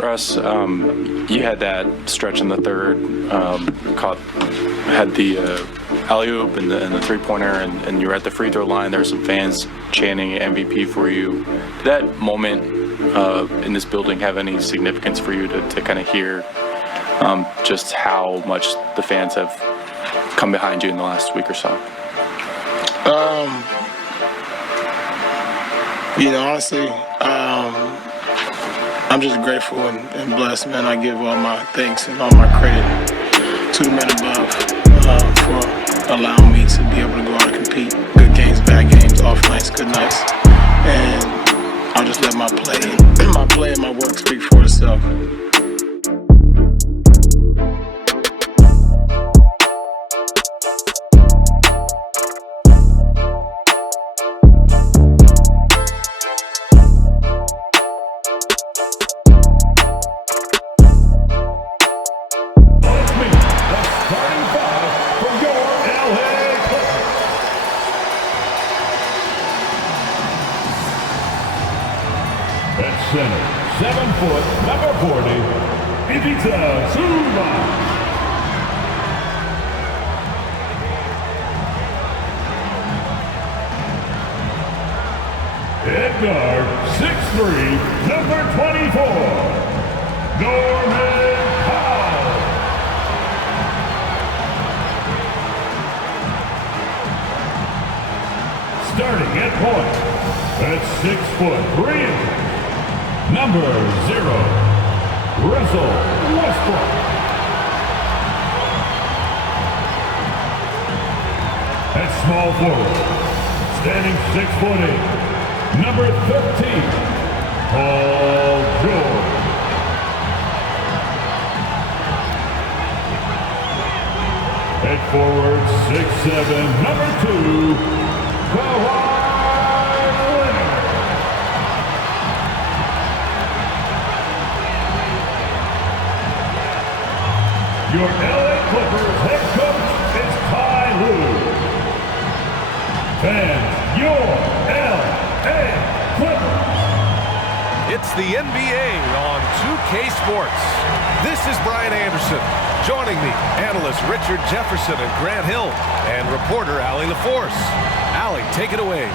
Russ, you had that stretch in the third, had the alley-oop and the three-pointer, and you were at the free throw line. There were some fans chanting MVP for you. Did that moment in this building have any significance for you to kind of hear just how much the fans have come behind you in the last week or so? Honestly, I'm just grateful and blessed, man. I give all my thanks and all my credit to the men above for allowing me to be able to go out and compete. Good games, bad games, off nights, good nights. And I'll just let my play and my work speak for itself. Center, 7 foot, number 40, Ivica Zubac. Head guard, 6'3", number 24, Norman Powell. Starting at point, at 6 foot 3 inches. Number 0, Russell Westbrook. At small forward, standing 6'8", number 13, Paul George. At forward, 6'7", number 2, Kawhi. Your LA Clippers head coach is Ty Lue. Fans, your LA Clippers. It's the NBA on 2K Sports. This is Brian Anderson. Joining me, analysts Richard Jefferson and Grant Hill, and reporter Allie LaForce. Allie, take it away.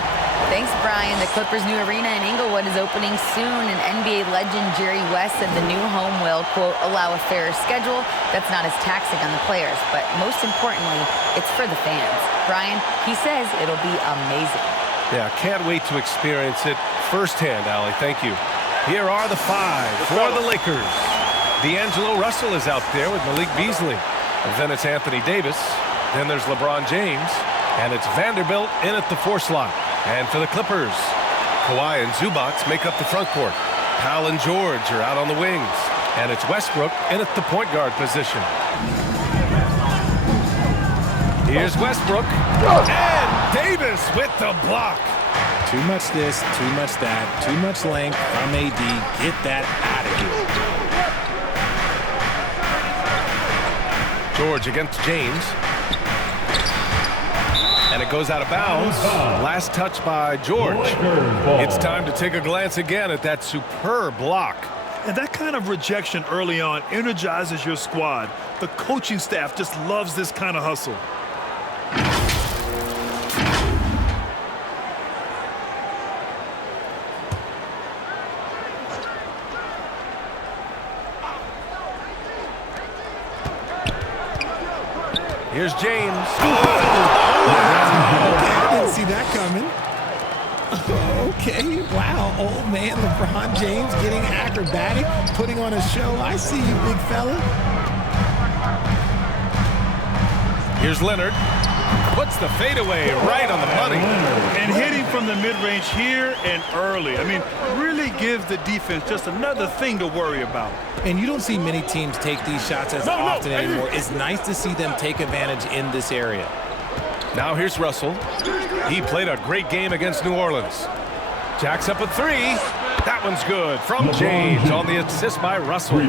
Thanks, Brian. The Clippers' new arena in Inglewood is opening soon, and NBA legend Jerry West said the new home will, quote, allow a fairer schedule that's not as taxing on the players, but most importantly, it's for the fans. Brian, he says it'll be amazing. Yeah, can't wait to experience it firsthand, Allie. Thank you. Here are the 5 for the Lakers. D'Angelo Russell is out there with Malik Beasley. And then it's Anthony Davis. Then there's LeBron James. And it's Vanderbilt in at the 4 slot. And for the Clippers, Kawhi and Zubac make up the front court. Powell and George are out on the wings. And it's Westbrook in at the point guard position. Here's Westbrook. And Davis with the block. Too much this, too much that, too much length from AD. Get that out of here. George against James. And it goes out of bounds. Last touch by George. It's time to take a glance again at that superb block. And that kind of rejection early on energizes your squad. The coaching staff just loves this kind of hustle. Here's James. I didn't see that coming. Okay, wow, old man LeBron James getting acrobatic, putting on a show. I see you, big fella. Here's Leonard. Puts the fadeaway right on the money. And hitting from the mid-range here and early. I mean, really gives the defense just another thing to worry about. And you don't see many teams take these shots as often anymore. It's nice to see them take advantage in this area. Now here's Russell. He played a great game against New Orleans. Jacks up a 3. That one's good from James on the assist by Russell.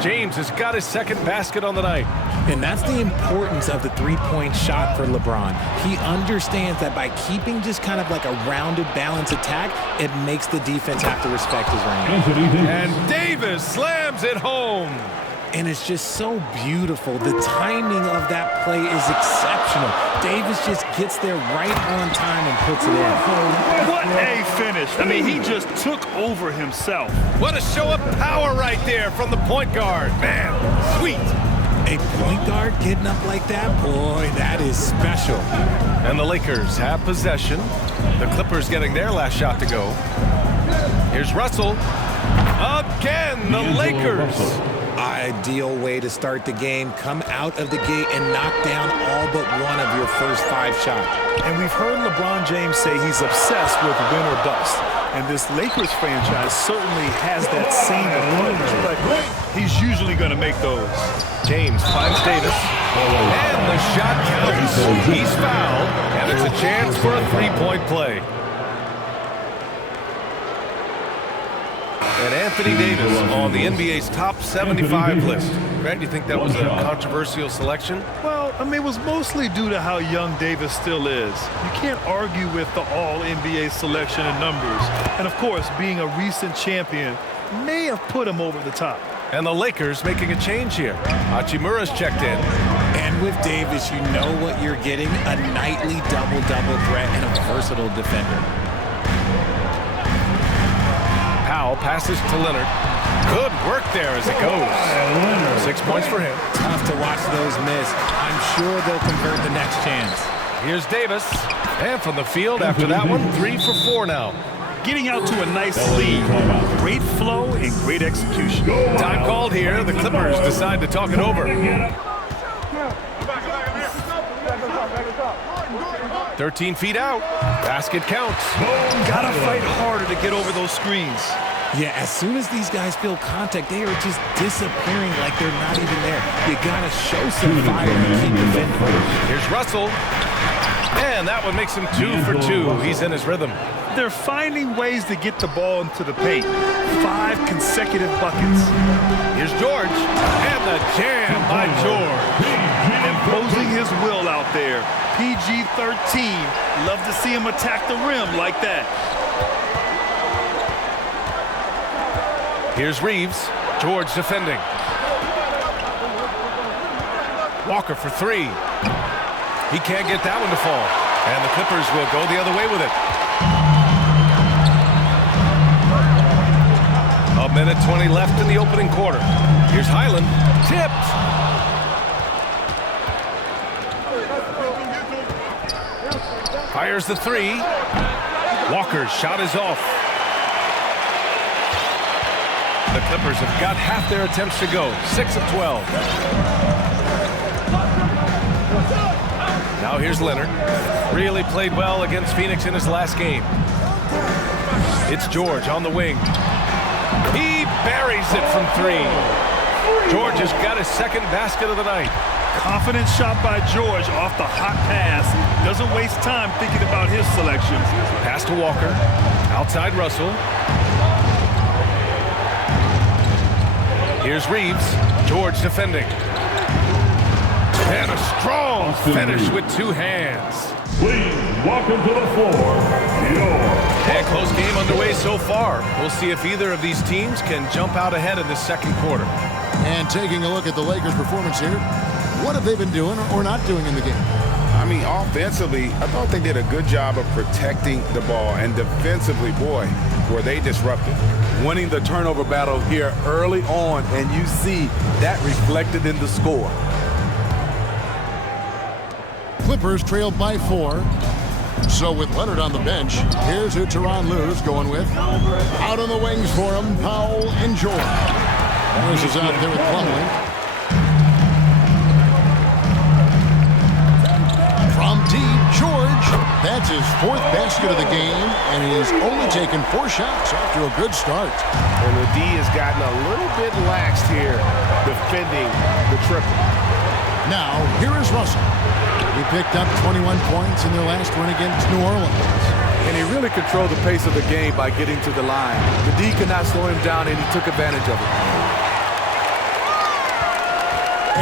James has got his second basket on the night. And that's the importance of the three-point shot for LeBron. He understands that by keeping just kind of like a rounded, balanced attack, it makes the defense have to respect his range. And Davis slams it home. And it's just so beautiful. The timing of that play is exceptional. Davis just gets there right on time and puts it in. What a finish. I mean, he just took over himself. What a show of power right there from the point guard. Man, sweet. A point guard getting up like that, boy, that is special. And the Lakers have possession. The Clippers getting their last shot to go. Here's Russell. Again, the Lakers. Ideal way to start the game. Come out of the gate and knock down all but one of your first 5 shots. And we've heard LeBron James say he's obsessed with win or bust. And this Lakers franchise certainly has that same approach, but he's usually going to make those. James finds Davis. And the shot counts. He's fouled. And it's a chance for a three-point play. And Anthony Davis on the NBA's top 75 list. Grant, do you think that was a controversial selection? Well, I mean, it was mostly due to how young Davis still is. You can't argue with the all-NBA selection and numbers. And, of course, being a recent champion may have put him over the top. And the Lakers making a change here. Hachimura's checked in. And with Davis, you know what you're getting, a nightly double-double threat and a versatile defender. Powell passes to Leonard. Good work there as it goes. 6 points for him. Tough to watch those miss. I'm sure they'll convert the next chance. Here's Davis. And from the field after that one, 3 for 4 now. Getting out to a nice lead. Great flow and great execution. Time called here. The Clippers decide to talk it over. 13 feet out. Basket counts. Gotta fight harder to get over those screens. Yeah, as soon as these guys feel contact, they are just disappearing like they're not even there. You gotta show some fire and keep defending. Here's Russell. And that one makes him 2 for 2. He's in his rhythm. They're finding ways to get the ball into the paint. 5 consecutive buckets. Here's George. And the jam by George. Imposing his will out there. PG-13. Love to see him attack the rim like that. Here's Reeves. George defending. Walker for 3. He can't get that one to fall. And the Clippers will go the other way with it. A minute 20 left in the opening quarter. Here's Hyland. Tipped. Fires the 3. Walker's shot is off. The Clippers have got half their attempts to go. 6 of 12. Now here's Leonard. Really played well against Phoenix in his last game. It's George on the wing. He buries it from 3. George has got his second basket of the night. Confident shot by George off the hot pass. Doesn't waste time thinking about his selection. Pass to Walker. Outside Russell. Here's Reeves. George defending. And a strong finish with 2 hands. Please welcome to the floor, And close game underway so far. We'll see if either of these teams can jump out ahead in the second quarter. And taking a look at the Lakers' performance here, what have they been doing or not doing in the game? I mean, offensively, I thought they did a good job of protecting the ball. And defensively, boy, were they disruptive. Winning the turnover battle here early on, and you see that reflected in the score. Clippers trailed by 4. So with Leonard on the bench, here's who Tyronn Lue's going with. Out on the wings for him, Powell and George. Harris is out there with Plumlee. From deep, George. That's his 4th basket of the game, and he's only taken 4 shots after a good start. And the D has gotten a little bit laxed here defending the triple. Now, here is Russell. He picked up 21 points in their last win against New Orleans. and he really controlled the pace of the game by getting to the line. The D could not slow him down, and he took advantage of it.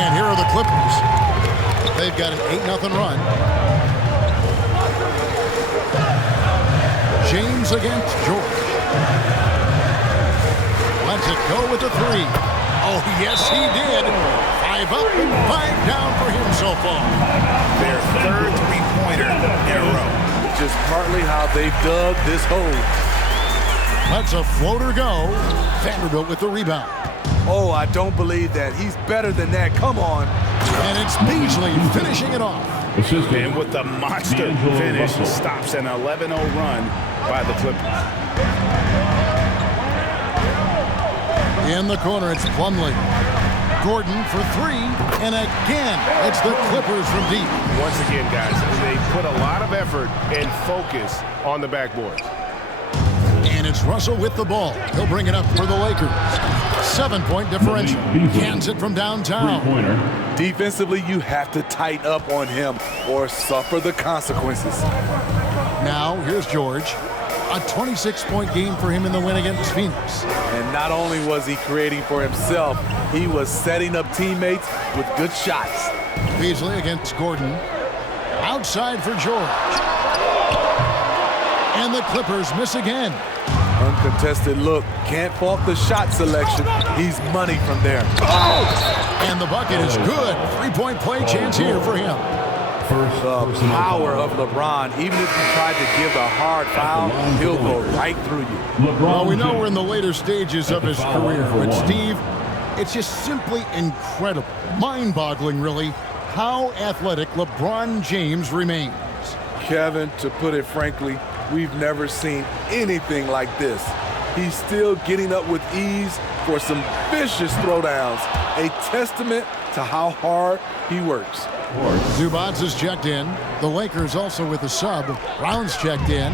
And here are the Clippers. They've got an 8-0 run. James against George. Lets it go with the three. Oh, yes, he did. 5 up and 5 down for him so far. Their third three-pointer in a row. Just partly how they dug this hole. Lets a floater go. Vanderbilt with the rebound. Oh, I don't believe that. He's better than that. Come on. And it's Beasley finishing it off. And with the monster finish, stops an 11-0 run by the Clippers. In the corner, it's Plumlee. Gordon for three, and again, it's the Clippers from deep. Once again, guys, they put a lot of effort and focus on the backboard. And it's Russell with the ball. He'll bring it up for the Lakers. 7-point differential. Cans it from downtown. Defensively, you have to tighten up on him or suffer the consequences. Now, here's George. A 26-point game for him in the win against Phoenix. And not only was he creating for himself, he was setting up teammates with good shots. Beasley against Gordon. Outside for George. And the Clippers miss again. Uncontested look. Can't fault the shot selection. He's money from there. Oh! And the bucket is good. 3-point play chance here for him. The power of LeBron. Even if you tried to give a hard foul, he'll go right through you. Well, we know we're in the later stages of his career, but Steve, it's just simply incredible, mind-boggling really, how athletic LeBron James remains. Kevin, to put it frankly, we've never seen anything like this. He's still getting up with ease for some vicious throwdowns, a testament to how hard he works. Zubats is checked in. The Lakers also with a sub. Brown's checked in.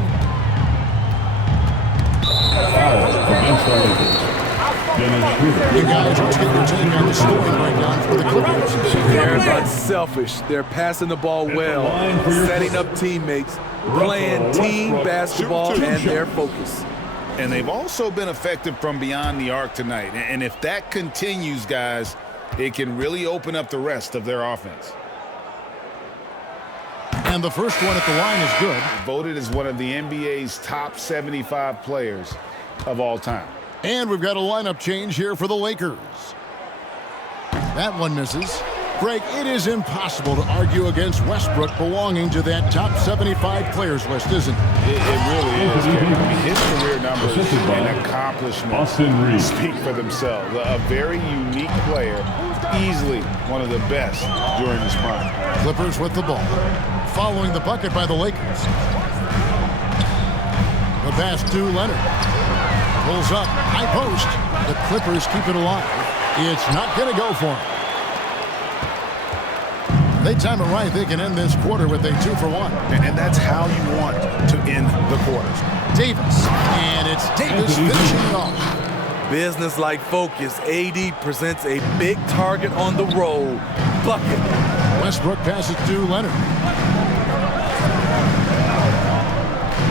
You guys, let's get your take on the scoring breakdown for the Clippers. They're unselfish. They're passing the ball well, setting up teammates, playing team basketball, and their focus. And they've also been effective from beyond the arc tonight. And if that continues, guys, it can really open up the rest of their offense. And the first one at the line is good. Voted as one of the NBA's top 75 players of all time. And we've got a lineup change here for the Lakers. That one misses. Greg, it is impossible to argue against Westbrook belonging to that top 75 players list, isn't it? It really is, Kevin. I mean, his career numbers and accomplishments speak for themselves. A very unique player, easily one of the best during his prime. Clippers with the ball. Following the bucket by the Lakers. The pass to Leonard. Pulls up, high post. The Clippers keep it alive. It's not going to go for him. They time it right. They can end this quarter with a 2-for-1. And that's how you want to end the quarters. Davis. And it's Davis finishing it off. Business-like focus. AD presents a big target on the roll. Bucket. Westbrook passes to Leonard.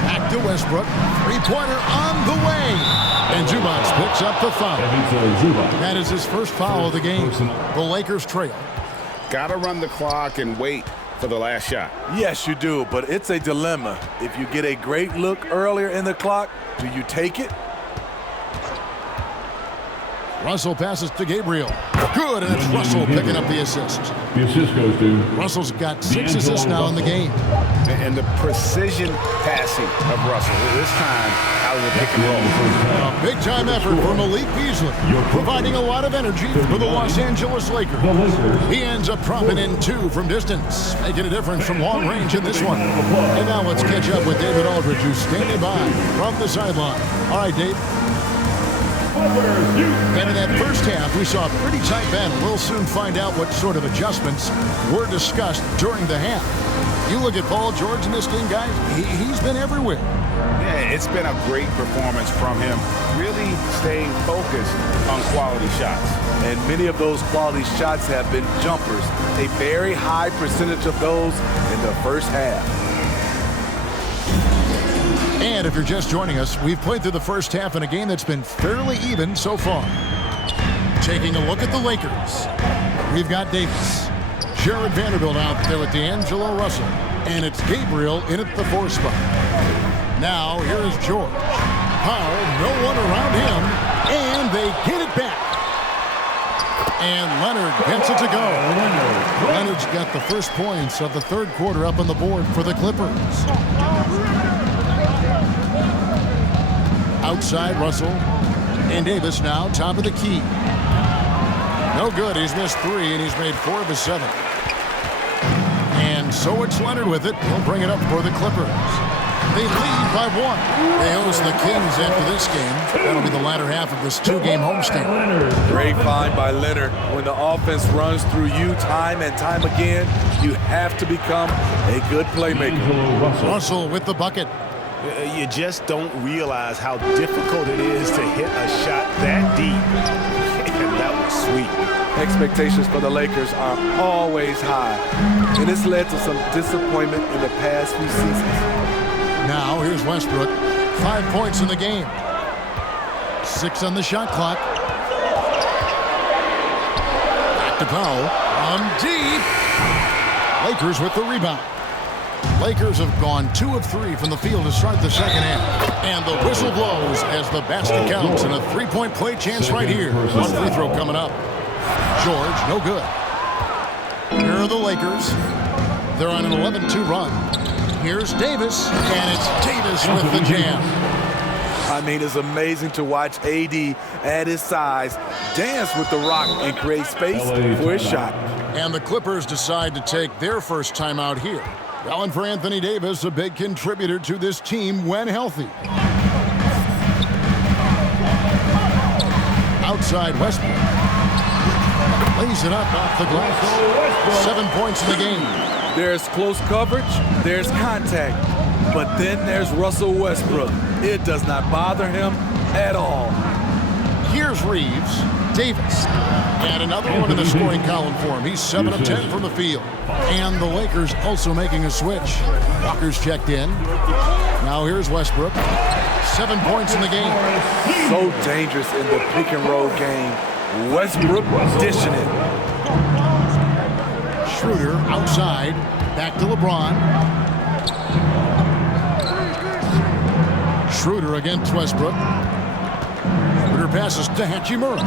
Back to Westbrook. Three-pointer on the way. And Zubats picks up the foul. That is his first foul of the game. The Lakers trail. Got to run the clock and wait for the last shot. Yes, you do, but it's a dilemma. If you get a great look earlier in the clock, do you take it? Russell passes to Gabriel. Good, and it's Russell picking up the assist. The assist goes to Russell's got 6 assists now in the game. And the precision passing of Russell, this time out of the pick and roll. A big-time effort for Malik Beasley, providing a lot of energy for the Los Angeles Lakers. He ends up dropping in 2 from distance, making a difference from long range in this one. And now let's catch up with David Aldridge, who's standing by from the sideline. All right, Dave. And in that first half, we saw a pretty tight battle. We'll soon find out what sort of adjustments were discussed during the half. You look at Paul George in this game, guys, he's been everywhere. Yeah, it's been a great performance from him. Really staying focused on quality shots. And many of those quality shots have been jumpers. A very high percentage of those in the first half. And if you're just joining us, we've played through the first half in a game that's been fairly even so far. Taking a look at the Lakers. We've got Davis. Jared Vanderbilt out there with D'Angelo Russell. And it's Gabriel in at the 4 spot. Now, here is George. Powell, no one around him. And they get it back. And Leonard gets it to go. Leonard's got the first points of the third quarter up on the board for the Clippers. Outside Russell. And Davis now top of the key. No good. He's missed 3 and he's made 4 of his 7. And so it's Leonard with it. He'll bring it up for the Clippers. They lead by 1. They host the Kings after this game. That'll be the latter half of this 2-game homestand. Great find by Leonard. When the offense runs through you time and time again, you have to become a good playmaker. Russell with the bucket. You just don't realize how difficult it is to hit a shot that deep. And that was sweet. Expectations for the Lakers are always high, and it's led to some disappointment in the past few seasons. Now here's Westbrook. 5 points in the game. 6 on the shot clock. Back to Powell. Deep. Lakers with the rebound. Lakers have gone 2 of 3 from the field to start the second half. And the whistle blows as the basket counts, and a 3-point play chance right here. 1 free throw coming up. George, no good. Here are the Lakers. They're on an 11-2 run. Here's Davis, and it's Davis with the jam. I mean, it's amazing to watch AD at his size dance with the rock and create space for his shot. And the Clippers decide to take their first time out here. Well, and for Anthony Davis, a big contributor to this team when healthy. Outside Westbrook. Lays it up off the glass. 7 points in the game. There's close coverage, there's contact, but then there's Russell Westbrook. It does not bother him at all. Here's Reeves. Davis. And another one in the scoring column for him. He's 7 of 10 from the field. And the Lakers also making a switch. Walker's checked in. Now here's Westbrook. 7 points in the game. So dangerous in the pick and roll game. Westbrook dishing it. Schroeder outside. Back to LeBron. Schroeder against Westbrook. Schroeder passes to Hachimura.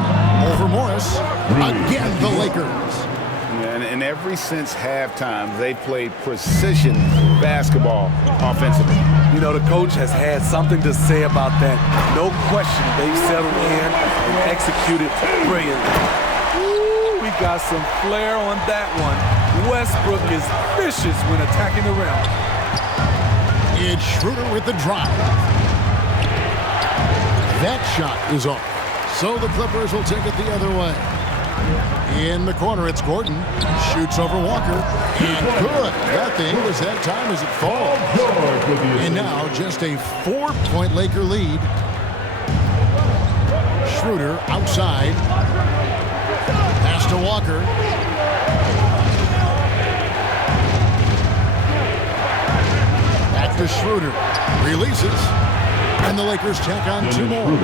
Over Morris. Again, the Lakers. And ever since halftime, they played precision basketball offensively. You know, the coach has had something to say about that. No question, they've settled in and executed brilliantly. Ooh, we got some flair on that one. Westbrook is vicious when attacking the rim. It's Schroeder with the drive. That shot is off. So the Clippers will take it the other way. In the corner, it's Gordon. Shoots over Walker. And good. Nothing was that time as it falls. And now just a 4-point Laker lead. Schroeder outside. Pass to Walker. Back to Schroeder. Releases. And the Lakers tack on 2 more.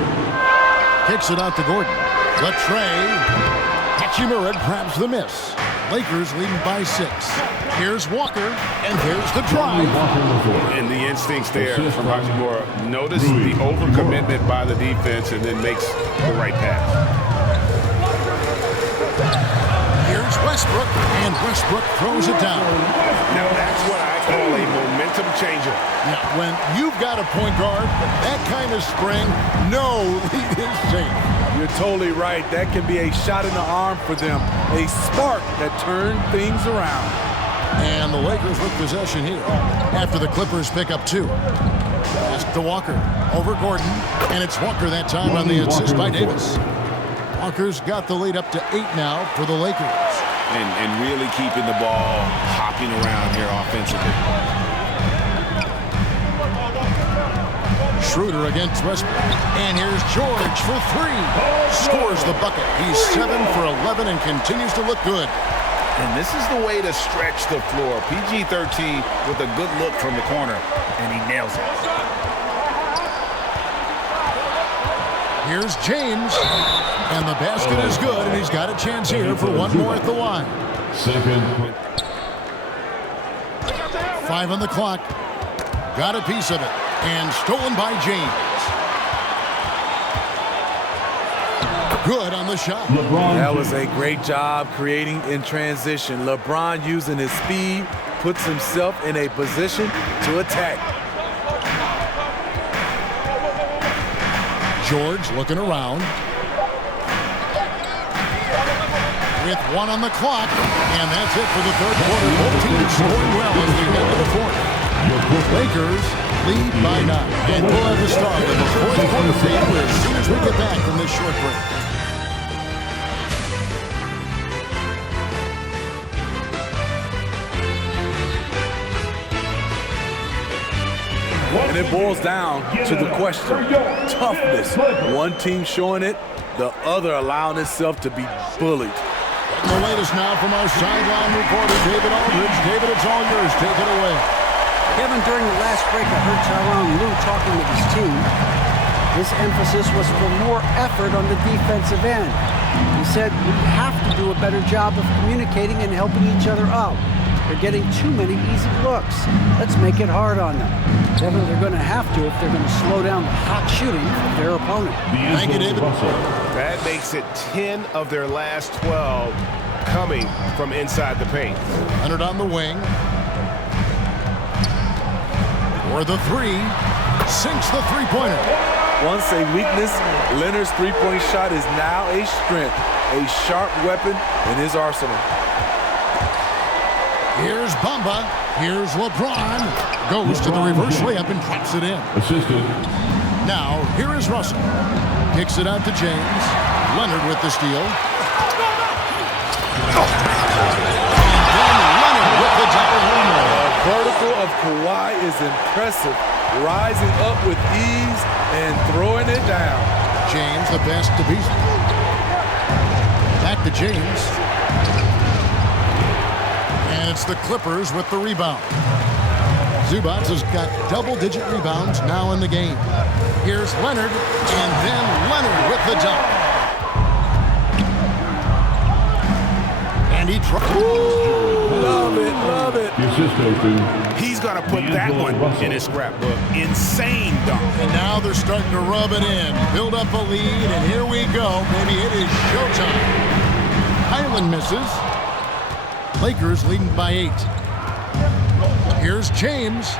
Kicks it out to Gordon. The tray. Hachimura grabs the miss. Lakers leading by 6. Here's Walker, and there's the drive. And the instincts there from Hachimura. Notice the overcommitment by the defense and then makes the right pass. Here's Westbrook, and Westbrook throws it down. Now that's what I call a momentum changer. Yeah, when you've got a point guard, that kind of spring, no lead is safe. You're totally right. That can be a shot in the arm for them. A spark that turned things around. And the Lakers with possession here after the Clippers pick up 2. Pass to Walker. Over Gordon. And it's Walker that time on the assist by Davis. Walker's got the lead up to 8 now for the Lakers. And really keeping the ball hopping around here offensively. Schroeder against Westbrook. And here's George for 3. Scores the bucket. He's 7 for 11 and continues to look good. And this is the way to stretch the floor. PG-13 with a good look from the corner, and he nails it. Here's James. And the basket is good, and he's got a chance here for one more at the line. 5 on the clock. Got a piece of it. And stolen by James. Good on the shot. That was a great job creating in transition. LeBron, using his speed, puts himself in a position to attack. George looking around. With 1 on the clock, and that's it for the third quarter. Both teams scoring well as we head to the fourth. Lakers lead by 9, and we'll have the start of the fourth quarter for you as soon as we get back from this short break. And it boils down to the question, toughness. One team showing it, the other allowing itself to be bullied. The latest now from our sideline reporter, David Aldridge. David, it's all yours. Take it away. Kevin, during the last break, I heard Tyronn Lue talking with his team. His emphasis was for more effort on the defensive end. He said we have to do a better job of communicating and helping each other out. They're getting too many easy looks. Let's make it hard on them. Kevin, they're going to have to if they're going to slow down the hot shooting of their opponent. Thank you, David. That makes it 10 of their last 12 coming from inside the paint. Leonard on the wing. For the 3. Sinks the three-pointer. Once a weakness, Leonard's three-point shot is now a strength, a sharp weapon in his arsenal. Here's Bamba. Here's LeBron. Goes to the reverse layup and drops it in. Assisted. Now, here is Russell. Kicks it out to James. Leonard with the steal. And then Leonard with the double winner. The vertical of Kawhi is impressive. Rising up with ease and throwing it down. James, the best to beat. Back to James. And it's the Clippers with the rebound. Zubats has got double-digit rebounds now in the game. Here's Leonard, and then Leonard with the dunk. And he Love it, love it. He's going to put that one in his scrapbook. Insane dunk. And now they're starting to rub it in. Build up a lead, and here we go. Maybe it is showtime. Hyland misses. Lakers leading by 8. Here's James.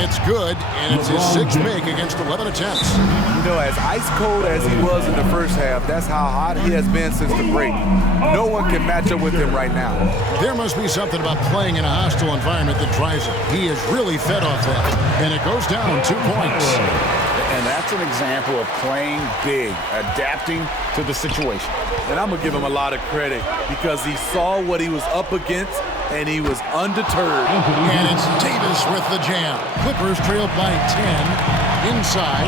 It's good, and it's his 6th make against 11 attempts. You know, as ice cold as he was in the first half, that's how hot he has been since the break. No one can match up with him right now. There must be something about playing in a hostile environment that drives him. He is really fed off that, and it goes down 2 points. And that's an example of playing big, adapting to the situation. And I'm going to give him a lot of credit because he saw what he was up against and he was undeterred. And it's Davis with the jam. Clippers trailed by 10 inside,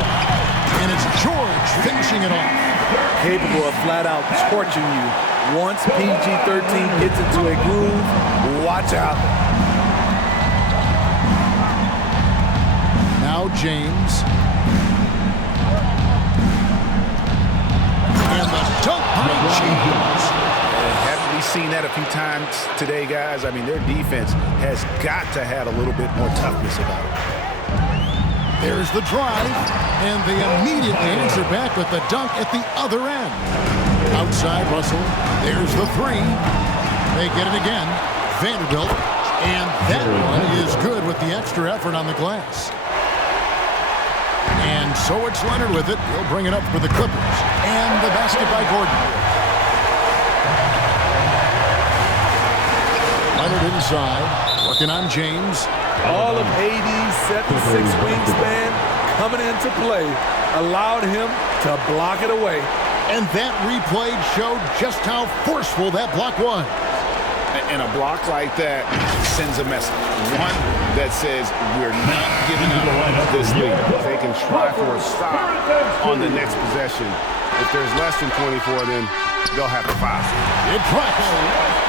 and it's George finishing it off. Capable of flat out torching you. Once PG-13 gets into a groove, watch out. Now James. And the dunk by James. Haven't we seen that a few times today, guys? I mean, their defense has got to have a little bit more toughness about it. There's the drive, and they immediately answer back with the dunk at the other end. Outside Russell, there's the 3. They get it again. Vanderbilt, and that one is good with the extra effort on the glass. And so it's Leonard with it. He'll bring it up for the Clippers. And the basket by Gordon. Leonard inside, working on James. All of AD's 7'6" wingspan coming into play allowed him to block it away. And that replay showed just how forceful that block was. And a block like that sends a message. One that says we're not giving up this lead. They can try for a stop on the next possession. If there's less than 24, then they'll have to foul. It drops,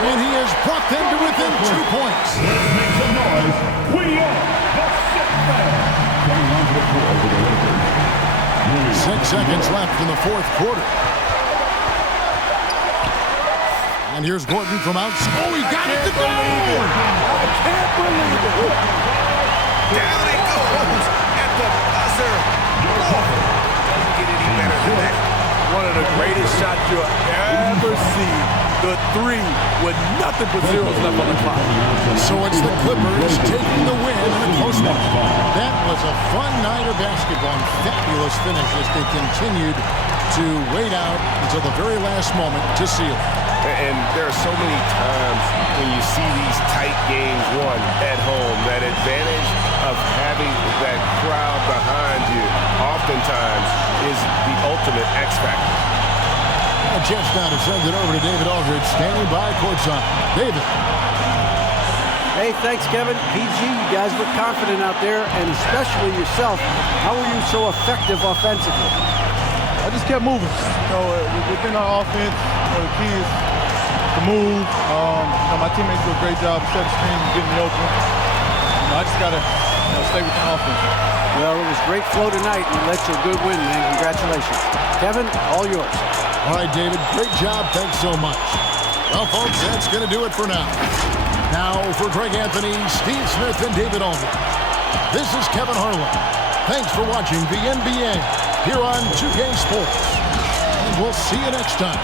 and he has brought them to within 2 points. Make some noise. We are the 6th man. Coming onto the floor for the Lakers. 6 seconds left in the fourth quarter. And here's Gordon from outside. Oh, he got it to go! I can't believe it. Down it goes at the buzzer. Boy, doesn't get any better than that. One of the greatest shots you'll ever see. The three with nothing but zeros left on the clock. So it's the Clippers taking the win in a close one. That was a fun night of basketball and fabulous finish as they continued to wait out until the very last moment to seal it. And there are so many times when you see these tight games won at home, that advantage of having that crowd behind you oftentimes is the ultimate X factor. Jeff's now to send it over to David Aldridge, standing by courtside. David. Hey, thanks, Kevin. PG, you guys look confident out there, and especially yourself. How were you so effective offensively? I just kept moving. Within our offense, the key is to move. My teammates do a great job of setting screens and getting me open. I just got to stay within offense. Well, it was great flow tonight, and led to a good win, man. Congratulations. Kevin, all yours. All right, David, great job. Thanks so much. Well, folks, that's going to do it for now. Now, for Greg Anthony, Steve Smith, and David Aldridge, this is Kevin Harlan. Thanks for watching the NBA here on 2K Sports. And we'll see you next time.